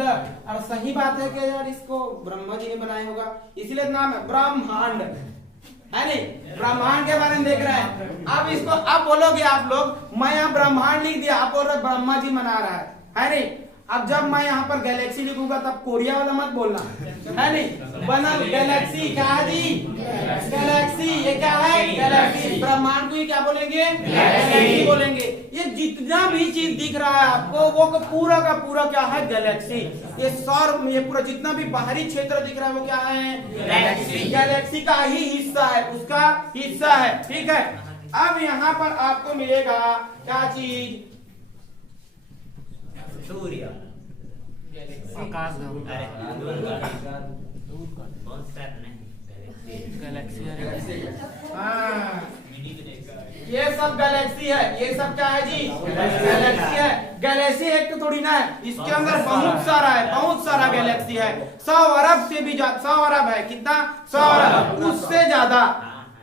ब्रह्मांड। और सही बात है कि यार इसको ब्रह्मा जी ने बनाया होगा, इसीलिए नाम है ब्रह्मांड, है नहीं? ब्रह्मांड के बारे में देख रहे हैं। अब इसको अब बोलोगे आप लोग, मैं यहाँ ब्रह्मांड लिख दिया, आप बोल रहे ब्रह्मा जी बना रहा है नहीं? अब जब मैं यहाँ पर गैलेक्सी लिखूंगा तब कोरिया वाला मत बोलना, है नहीं? बना गैलेक्सी, क्या है जी? गैलेक्सी। ये क्या है? गैलेक्सी। ब्रह्मांड को ही क्या बोलेंगे? गैलेक्सी बोलेंगे। ये जितना भी चीज दिख रहा है आपको वो पूरा का पूरा क्या है? गैलेक्सी। ये सौर, ये पूरा जितना भी बाहरी क्षेत्र दिख रहा है वो क्या है? गैलेक्सी। गैलेक्सी का ही हिस्सा है, उसका हिस्सा है, ठीक है? अब यहाँ पर आपको मिलेगा क्या चीज? सूर्य, आकाश, गैलेक्सी। हाँ, ये सब गैलेक्सी है। ये सब क्या है जी? गैलेक्सी है। गैलेक्सी एक तो थोड़ी ना है, इसके अंदर बहुत सारा है, बहुत सारा गैलेक्सी है। 100 अरब से भी ज्यादा, 100 अरब है। कितना? 100 अरब, उससे ज्यादा।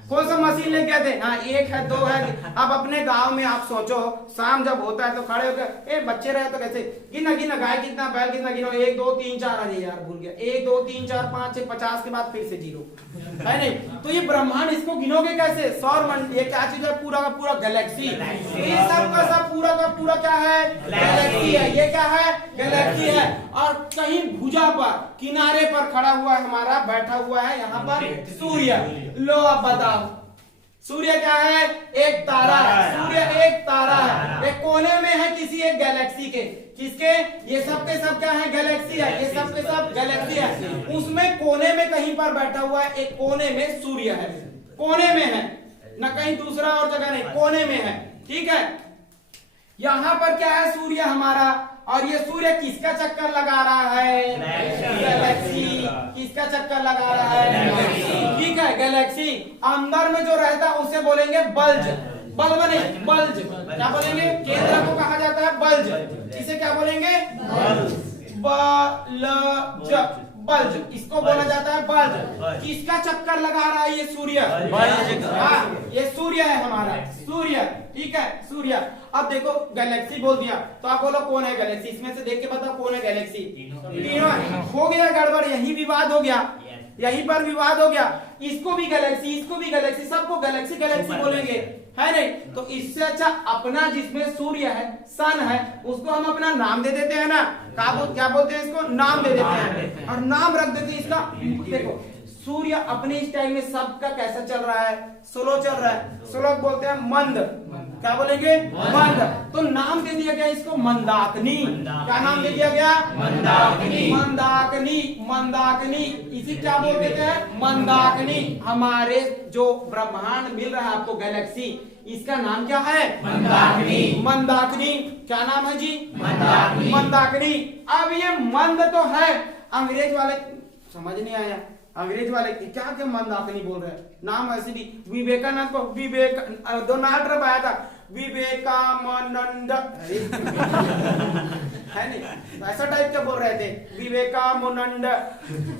कौन सा मशीन लेके आते? हाँ, एक है, दो है। अब अपने गांव में आप सोचो, शाम जब होता है तो खड़े होकर, ए बच्चे रहे तो कैसे गिना गिना, गाय कितना, बैल कितना, गिनो 1 2 3 4, अरे यार भूल गया, 1 2 3 4 5 6 50 के बाद फिर से 0, है नहीं? तो ये ब्रह्मांड, इसको गिनोगे कैसे? सौर मंडल, ये क्या चीज है? पूरा का पूरा गैलेक्सी। ये सब का सब पूरा का पूरा क्या है? गैलेक्सी है। ये क्या है? गैलेक्सी है। और कहीं भुजा पर, किनारे पर खड़ा हुआ है हमारा, बैठा हुआ है यहाँ पर सूर्य। लो अब बताओ, सूर्य क्या है? एक तारा है। सूर्य एक तारा है, एक कोने में है किसी एक गैलेक्सी के। किसके? ये सब के सब क्या है? गैलेक्सी है। ये सब के सब गैलेक्सी है। उसमें कोने में कहीं पर बैठा हुआ है, एक कोने में सूर्य है, कोने में है ना, कहीं दूसरा और जगह नहीं, कोने में है, ठीक है? यहाँ पर क्या है? सूर्य हमारा। और ये सूर्य किसका चक्कर लगा रहा है? गैलेक्सी। किसका चक्कर लगा रहा है? ठीक है, गैलेक्सी। अंदर में जो रहता है उसे बोलेंगे बल्ज। बल्ब नहीं, बल्ज। क्या बोलेंगे? केंद्र को कहा जाता है बल्ज। इसे क्या बोलेंगे? बल्ज। बल्ज, इसको बोला जाता है बल्ज। किसका चक्कर लगा रहा है? ये सूर्य। हाँ, ये सूर्य है हमारा, सूर्य, ठीक है? सूर्य। अब देखो गैलेक्सी बोल दिया तो आप बोलो कौन है गैलेक्सी? इसमें से देख के बताओ कौन है गैलेक्सी? तीनों। हो गया गड़बड़, यही विवाद हो गया, यहीं पर विवाद हो गया। इसको भी गैलेक्सी, इसको भी गैलेक्सी, सबको गैलेक्सी गैलेक्सी बोलेंगे, है नहीं? तो इससे अच्छा अपना जिसमें सूर्य है, सन है, उसको हम अपना नाम दे देते हैं ना। क्या बोलते हैं इसको? नाम दे देते हैं। और नाम रख देते हैं इसका। देखो सूर्य अपने स्टाइल में सबका कैसा चल रहा है? स्लो चल रहा है। स्लो बोलते हैं मंद। क्या बोलेंगे? मंद। तो नाम दे दिया गया इसको मंदाकिनी। क्या नाम दे दिया गया? मंदाकिनी। मंदाकिनी, मंदाकिनी, इसी क्या बोल देते हैं? मंदाकिनी। हमारे जो ब्रह्मांड मिल रहा है आपको गैलेक्सी, इसका नाम क्या है? मंदाकिनी। मंदाकिनी। क्या नाम है जी? मंदाकिनी। मंदाकिनी। अब ये मंद तो है, अंग्रेज वाले समझ नहीं आया, अंग्रेज वाले क्या क्या मंदाकिनी बोल रहे हैं? नाम ऐसे भी, विवेकानंद को डोनाल्ड ट्रम्प आया था, विवेकानंद है नहीं, ऐसा टाइप का बोल रहे थे, विवेकानंद।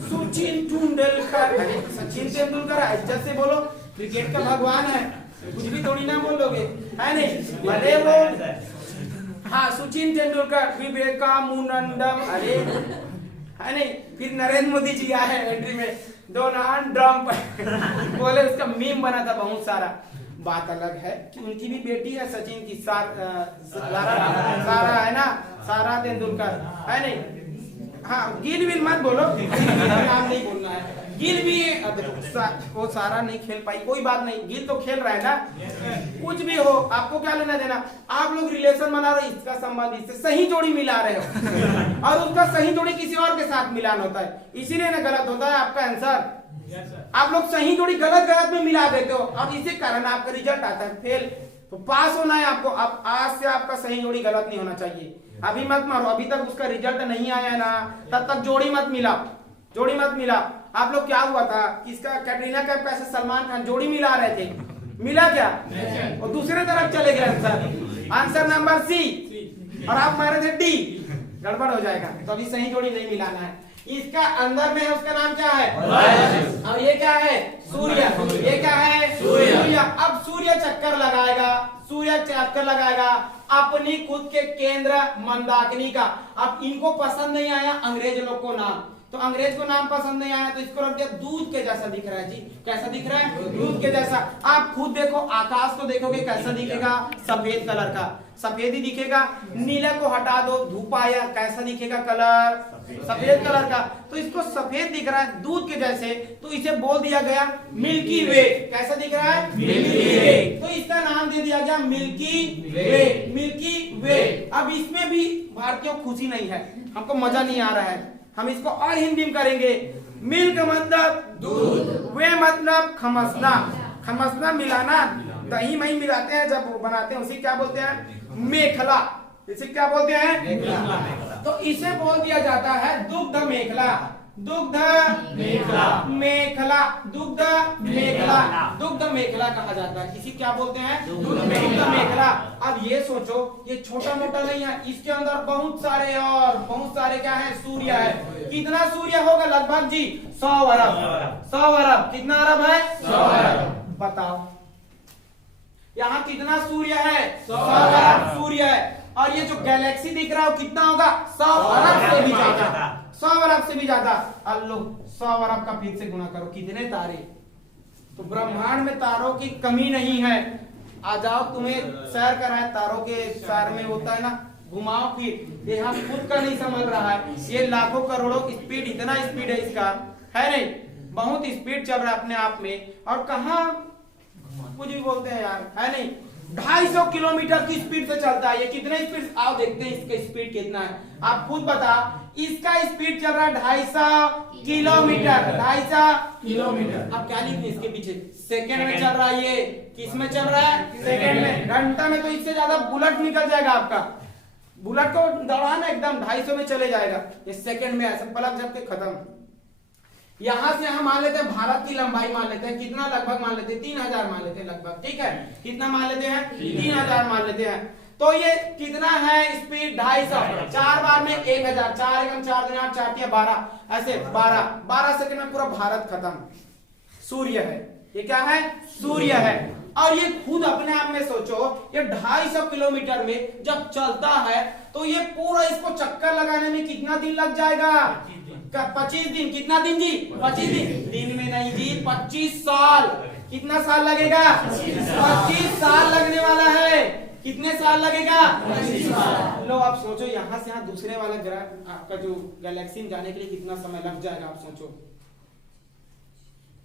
सचिन तेंदुलकर, अरे सचिन तेंदुलकर इज्जत से बोलो, क्रिकेट का भगवान है, कुछ भी थोड़ी ना बोलोगे, है नहीं? भले वो, हाँ सचिन तेंदुलकर, विवेकानंद, अरे है नहीं? फिर नरेंद्र मोदी जी आए एंट्री में, डोनाल्ड ट्रम्प बोले, उसका मीम बना था बहुत सारा। बात अलग है कि उनकी भी बेटी है सचिन की, सारा है ना, सारा तेंदुलकर, है नहीं? हाँ, गिल विल मत बोलो, नाम नहीं बोलना है। गिल भी वो सारा नहीं खेल पाई, कोई बात नहीं, गिल तो खेल रहा है ना। कुछ भी हो, आपको क्या लेना देना? आप लोग रिलेशन बना रहे, इसका संबंध इससे, सही जोड़ी मिला रहे हो और उसका सही जोड़ी किसी और के साथ मिलान होता है, इसीलिए ना गलत होता है आपका आंसर। आप लोग सही जोड़ी गलत गलत में मिला देते हो और इसी कारण आपका रिजल्ट आता है फेल। तो पास होना है आपको, अब आज से आपका सही जोड़ी गलत नहीं होना चाहिए। अभी मत मारो, अभी तक उसका रिजल्ट नहीं आया ना, तब तक जोड़ी मत मिला, जोड़ी मत मिला। आप लोग क्या हुआ था, किसका, कैटरीना कैफ का सलमान खान जोड़ी मिला रहे थे, मिला क्या? और दूसरे तरफ चले गए आंसर, आंसर नंबर सी, और आप मारे थे डी, गड़बड़ हो जाएगा। तो अभी सही जोड़ी नहीं मिलाना है। इसका अंदर में है, उसका नाम क्या है? और ये क्या है? सूर्य। ये क्या है? सूर्य। अब सूर्य चक्कर लगाएगा, सूर्य चक्कर लगाएगा अपनी खुद के केंद्र मंदाकिनी का। अब इनको पसंद नहीं आया अंग्रेज लोग को नाम, तो अंग्रेज को नाम पसंद नहीं आया तो इसको रख दिया दूध के जैसा दिख रहा है जी। कैसा दिख रहा है? दूध के जैसा। आप खुद देखो आकाश को देखोगे कैसा दिखेगा? सफेद कलर का, सफेद ही दिखेगा। नीला को हटा दो, धूप आया, कैसा दिखेगा कलर? सफेद कलर का। तो इसको सफेद दिख रहा है दूध के जैसे, तो इसे बोल दिया गया मिल्की वे। कैसा दिख रहा है? मिल्की वे। तो इसका नाम दे दिया गया मिल्की वे, मिल्की वे। अब इसमें भी भारतीयों को खुशी नहीं है, हमको मजा नहीं आ रहा है, हम इसको और हिंदी में करेंगे। मिल्क मतलब दूध, वे मतलब खमसना, खमसना मिलाना, दही मही मिलाते हैं जब बनाते हैं, उसे क्या बोलते हैं? मेखला। इसे क्या बोलते हैं? मेखला। तो इसे बोल दिया जाता है दुग्ध मेखला, दुग्ध मेखला, मेखला, दुग्ध मेखला, दुग्ध मेखला कहा जाता है। इसी क्या बोलते हैं? दुग्ध मेखला। अब ये सोचो, ये छोटा मोटा नहीं है, इसके अंदर बहुत सारे और बहुत सारे क्या है? सूर्य है। कितना सूर्य होगा लगभग जी? 100 अरब। 100 अरब। कितना अरब है? 100 अरब। बताओ यहाँ कितना सूर्य है? 100 अरब सूर्य है। और ये जो गैलेक्सी दिख रहा है वो कितना होगा? 100 अरब से भी ज्यादा, 100 अरब से भी ज्यादा। अब लो 100 अरब का फिर से गुना करो, कितने तारे? तो ब्रह्मांड में तारों की कमी नहीं है। आ जाओ, तुम्हें सैर कराए, तारों के सैर में होता है ना, घुमाओ फिर। ये हम खुद का नहीं समझ रहा है, ये लाखों करोड़ों स्पीड, इतना स्पीड है इसका, है नहीं? बहुत स्पीड चल रहा है अपने आप में। और कहा कुछ भी बोलते हैं यार, है नहीं? 250 किलोमीटर की स्पीड से चलता है। ये कितने स्पीड? आओ देखते हैं इसका स्पीड कितना है। आप खुद बता, इसका स्पीड चल रहा है 250 किलोमीटर, 250 किलोमीटर। अब क्या लिखें इसके पीछे? सेकंड में चल रहा है। ये किस में चल रहा है? सेकंड में। घंटा में तो इससे ज्यादा बुलेट निकल जाएगा आपका। बुलेट को दौड़ाना एकदम 250 में चले जाएगा, ये सेकंड में ऐसे पलक झपके खत्म। यहां से हम मान लेते हैं भारत की लंबाई मान लेते हैं, कितना लगभग मान लेते हैं? 3000 मान लेते हैं लगभग, ठीक है? कितना मान लेते हैं? 3000 मान लेते हैं। तो ये कितना है स्पीड? 250। 4 बार में 1000, 4 एकम 4 दूनी 8, 4 तिया 12, ऐसे 12 सेकंड में पूरा भारत खत्म। सूर्य है, ये क्या है? सूर्य है। और ये खुद अपने आप में सोचो, ये 250 किलोमीटर में जब चलता है तो ये पूरा इसको चक्कर लगाने में कितना दिन लग जाएगा? 25 दिन। कितना दिन जी? 25 दिन। दिन में नहीं जी, 25 साल। कितना साल लगेगा? 25 साल लगने वाला है। कितने साल लगेगा? 25 साल। लो आप सोचो, यहाँ से यहाँ दूसरे वाला ग्रह आपका जो गैलेक्सी में जाने के लिए कितना समय लग जाएगा? आप सोचो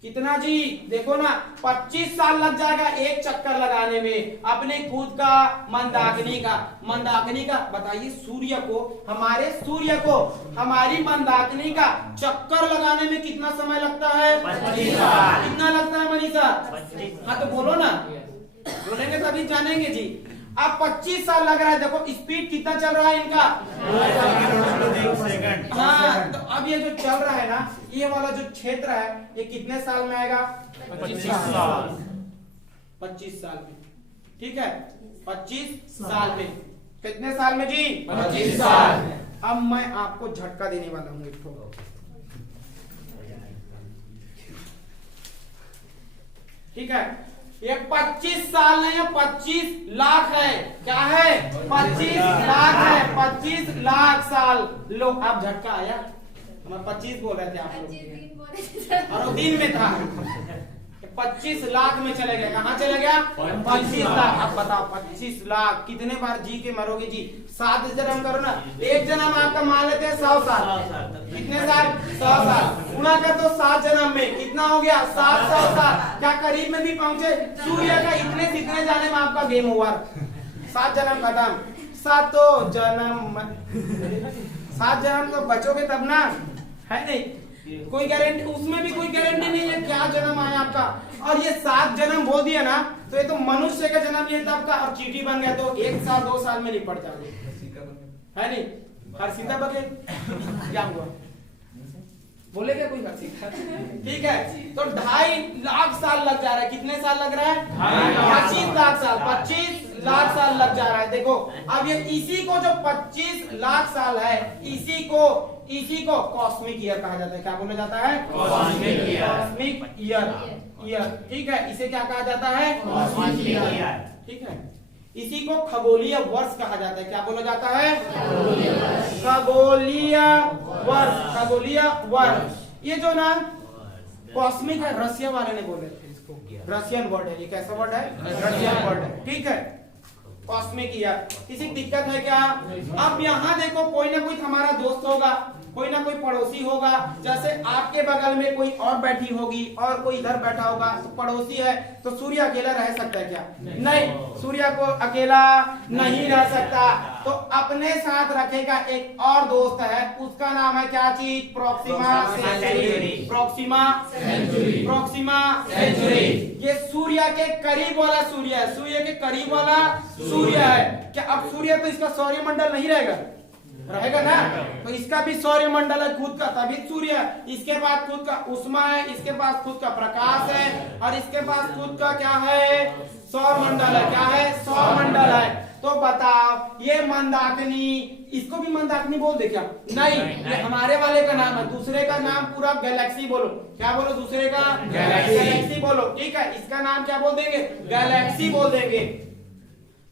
कितना जी? देखो ना, 25 साल लग जाएगा एक चक्कर लगाने में अपने खुद का मंदाकिनी का। मंदाकिनी का बताइए, सूर्य को, हमारे सूर्य को हमारी मंदाकिनी का चक्कर लगाने में कितना समय लगता है? 25 साल। कितना लगता है मनीषा? 25। हाँ तो बोलो ना, बोलेंगे तभी जानेंगे जी। अब 25 साल लग रहा है। देखो स्पीड कितना चल रहा है इनका? हाँ, तो अब ये जो चल रहा है ना, ये वाला जो क्षेत्र है, ये कितने साल में आएगा? 25 साल। 25 साल में, ठीक है? 25 साल में। कितने साल में जी? 25 साल। अब मैं आपको झटका देने वाला हूँ एक ठो। ठीक है? ये 25 साल नहीं है, 25 लाख है। क्या है? 25 लाख है, 25 लाख साल। लो आप झटका आया, मैं 25 बोल रहे थे आप लोग, और वो दिन में था। 25 लाख में चले गए। कहाँ चले गया? 25 लाख। अब बताओ 25 लाख कितने बार जी के मरोगे जी? 7 जन्म करो ना, एक जन्म आपका मान लेते हैं 100 साल। कितने साल? 100 साल। गुणा कर दो 7 जन्म में, कितना हो गया? 700 साल। क्या करीब में भी पहुंचे? सूर्य का इतने जितने जाने में आपका गेम ओवर। 7 जन्म खत्म। 7 जन्म, 7 जन्म तो बचोगे तब ना, है नहीं? कोई गारंटी, उसमें भी कोई गारंटी नहीं है क्या जन्म आया आपका। और ये 7 जन्म बोल दिया ना, तो ये तो मनुष्य का जन्म ये तब का, और चींटी बन गया तो 1 साल 2 साल में निपट जाओगे, है नहीं? हर्षिता बगे क्या हुआ? बोले क्या कोई हर्षिता? ठीक है, तो 2.5 लाख साल लग जा रहा है। कितने साल लग रहा है? 25 लाख साल। 25 लाख साल लग जा रहा है। देखो अब ये इसी को जो 25 लाख साल है, इसी को कॉस्मिक ईयर कहा जाता है। क्या बोला जाता है? Cosmic year. ठीक है, इसे क्या कहा जाता है? Cosmic year. ठीक है, इसी को खगोलीय वर्ष कहा जाता है। क्या बोला जाता है? खगोलीय वर्ष। खगोलीय वर्ष ये जो ना कॉस्मिक है, रशिया वाले ने बोले थे इसको, रशियन वर्ड है ये। कैसा वर्ड है? रशियन वर्ड है, ठीक है। Cosmic year. किसी की दिक्कत है क्या? अब यहाँ देखो, कोई ना कोई हमारा दोस्त होगा, कोई ना कोई पड़ोसी होगा। जैसे आपके बगल में कोई और बैठी होगी और कोई इधर बैठा होगा, तो पड़ोसी है, तो सूर्य अकेला रह सकता है क्या? नहीं, सूर्य को अकेला नहीं रह सकता। तो अपने साथ रखेगा एक और दोस्त है, उसका नाम है क्या चीज? Proxima Centauri. Proxima Centauri. Proxima Centauri ये सूर्य के करीब वाला सूर्य है, सूर्य के करीब वाला सूर्य है। क्या अब सूर्य तो इसका सौरमंडल नहीं रहेगा? रहेगा ना। तो इसका भी सौरमंडल है खुद का, तभी सूर्य है। इसके पास खुद का उष्मा है, इसके पास खुद का प्रकाश है, और इसके पास खुद का क्या है? सौरमंडल है। क्या है? सौरमंडल है। तो बताओ ये मंदाकिनी, इसको भी मंदाकिनी बोल दे क्या? नहीं, ये हमारे वाले का नाम है। दूसरे का नाम पूरा गैलेक्सी बोलो। क्या बोलो? दूसरे का गैलेक्सी बोलो, ठीक है। इसका नाम क्या बोल देंगे? गैलेक्सी बोल देंगे।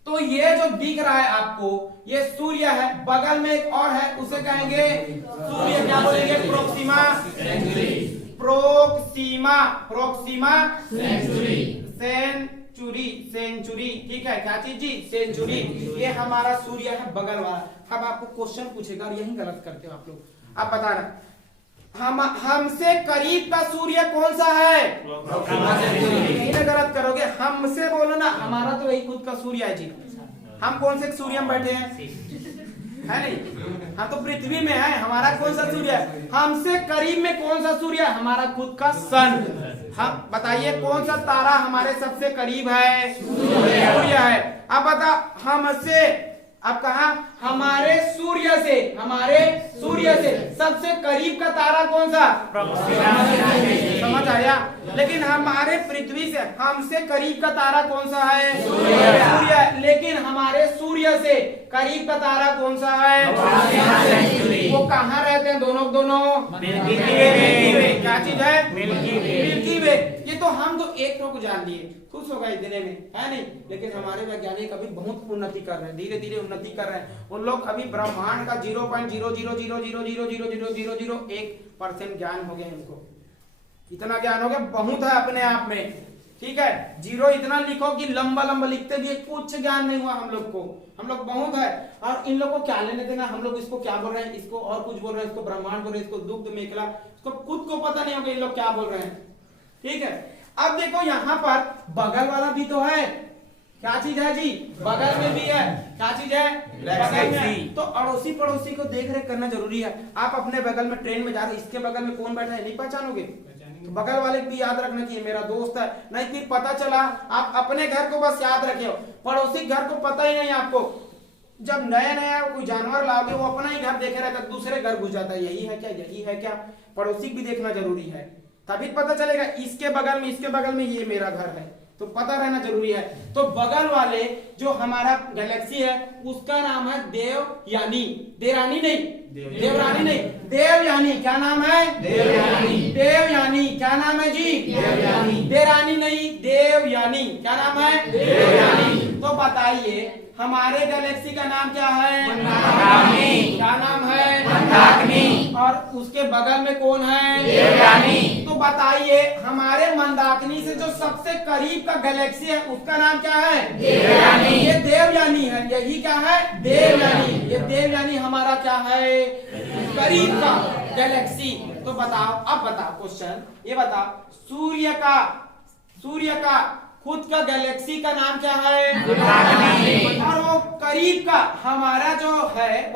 तो ये जो दिख रहा है आपको, ये सूर्य है। बगल में एक और है, उसे कहेंगे सूर्य। क्या बोलेंगे? Proxima Centauri. Proxima, Proxima Centauri. Centauri, Centauri, ठीक है। क्या चीज जी? सेंचुरी। ये हमारा सूर्य है बगल वाला। अब आपको क्वेश्चन पूछेगा और यही गलत करते हो आप लोग। आप बताना, हमसे करीब का सूर्य कौन सा है? यही ना गलत करोगे। हमसे बोलो ना, हमारा तो यही खुद का सूर्य है जी। हम कौन से सूर्य में बैठे हैं? है नहीं, हम तो पृथ्वी में हैं। हमारा कौन सा सूर्य है? हमसे करीब में कौन सा सूर्य है? हमारा खुद का सन। हम बताइए कौन सा तारा हमारे सबसे करीब है? सूर्य है। अब बता, हमसे, अब कहा हमारे सूर्य से, हमारे सूर्य से सबसे करीब का तारा कौन सा? समझ आया? लेकिन हमारे पृथ्वी से हमसे करीब का तारा कौन सा है? सूर्य। लेकिन हमारे सूर्य से करीब का तारा कौन सा है? वो कहाँ रहते हैं दोनों दोनों? मिल्की वे। क्या चीज है? मिल्की वे। ये तो हम तो एक को जान लिए, खुश हो गए इतने में, है नहीं। लेकिन हमारे वैज्ञानिक अभी बहुत उन्नति कर रहे हैं, धीरे धीरे उन्नति कर रहे हैं। उन लोग अभी ब्रह्मांड का 0.000000001% ज्ञान हो गया इनको। इतना ज्ञान हो गया, बहुत है अपने आप में, ठीक है। जीरो इतना लिखो कि लंबा लंबा लिखते भी कुछ ज्ञान नहीं हुआ हम लोग को। हम लोग बहुत है, और इन लोगों को क्या लेने देना? हम लोग इसको क्या बोल रहे हैं, इसको और कुछ बोल रहे हैं, इसको ब्रह्मांड बोल रहे हैं, इसको दुग्ध मेखला, इसको खुद को पता नहीं होगा इन लोग क्या बोल रहे हैं, ठीक है। अब देखो यहाँ पर बगल वाला भी तो है। क्या चीज है जी? बगल में भी है। क्या चीज है? बगल में। तो अड़ोसी पड़ोसी को देख रेख करना जरूरी है। आप अपने बगल में ट्रेन में जा रहे, इसके बगल में कौन बैठा है नहीं पहचानोगे, तो बगल वाले भी याद रखना चाहिए मेरा दोस्त है। नहीं फिर पता चला आप अपने घर को बस याद रखे हो, पड़ोसी घर को पता ही नहीं आपको। जब नया नया कोई जानवर लाओगे, वो अपना ही घर देखे रहता, दूसरे घर घुस जाता है। यही है क्या? यही है क्या? पड़ोसी भी देखना जरूरी है, तभी पता चलेगा इसके बगल में, इसके बगल में ये मेरा घर है, तो पता रहना जरूरी है। तो बगल वाले जो हमारा गैलेक्सी है, उसका नाम है देवयानी। देवरानी नहीं, देवरानी नहीं, देवयानी। क्या नाम है? देवयानी। देवयानी। क्या नाम है जी? देवयानी। देवरानी नहीं, देवयानी। क्या नाम है? देवयानी। तो बताइए हमारे गैलेक्सी का नाम क्या है? मंदाकिनी। क्या नाम है? मंदाकिनी। और उसके बगल में कौन है? देवयानी। तो बताइए हमारे मंदाकिनी से जो सबसे करीब का गैलेक्सी है, उसका नाम क्या है? देवयानी। ये देवयानी है। यही क्या है? देवयानी। ये देवयानी हमारा क्या है? करीब का गैलेक्सी। तो बताओ, अब बताओ क्वेश्चन, ये बताओ सूर्य का खुद का गैलेक्सी का नाम क्या है? और वो करीब का हमारा जो है